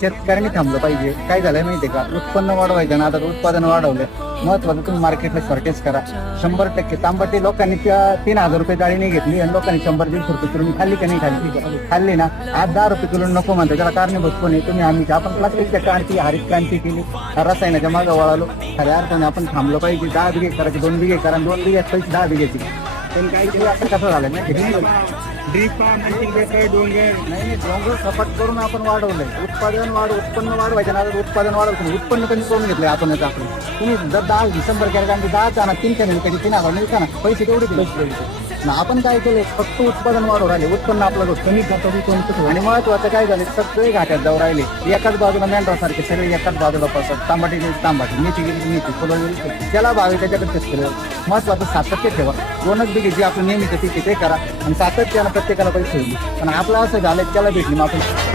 शेतकऱ्यांनी थांबलं पाहिजे. काय झालंय माहितीये का, उत्पन्न वाढवायचं ना, आता उत्पादन वाढवलं. महत्वाचं तुम्ही मार्केटला शॉर्टेज करा. 100% तांबटे लोकांनी 3,000 रुपये डाळीने घेतली आणि लोकांनी 100-150 रुपये किलो खाल्ली का नाही खाल्ली ना. आज 10 रुपये किलो नको म्हणतो, त्याला कारणीभूत कोणी तुम्ही आम्ही. आपण प्लास्टिकच्या क्रांती, हरित क्रांती केली, रसायनाच्या मागं वळालो. खऱ्या अर्थाने आपण थांबलं पाहिजे. 10 बिघे करायचे 2 बिघे करा, 2 बिघे पैसे 10 बिघेची. पण काय केलं असं कसं झालं नाही, डोंगर सपाट करून आपण वाढवलंय. उत्पन्न वाढवायचं ना, उत्पादन वाढवतो. उत्पन्न कमी करून घेतलंय आपण. तुम्ही जर 10 डिसेंबर केलं आणि 10 ना 3 मिळते 3,000 मिळता ना, पैसे तेवढे पैसे ना. आपण काय केलंय, फक्त उत्पादन वाढवून राहिले. उत्पन्न आपलं कमी करतो. आणि महत्वाचं काय झालं, सगळे घाट्यात जाऊ राहिले. एकाच बाजूला मेंढरासारखे सगळे एकाच बाजूला पसत. तांबाटी मेथी गेली मेथी, फुलं गेली, त्याला भावे त्याच्याकडे केलं. महत्वाचं सातत्य ठेवा. 2च बिघे जे आपलं नेहमीचं ते करा आणि सातत्यानं प्रत्येकाला पैसे होईल. पण आपलं असं झालं त्याला भेटली मग आपण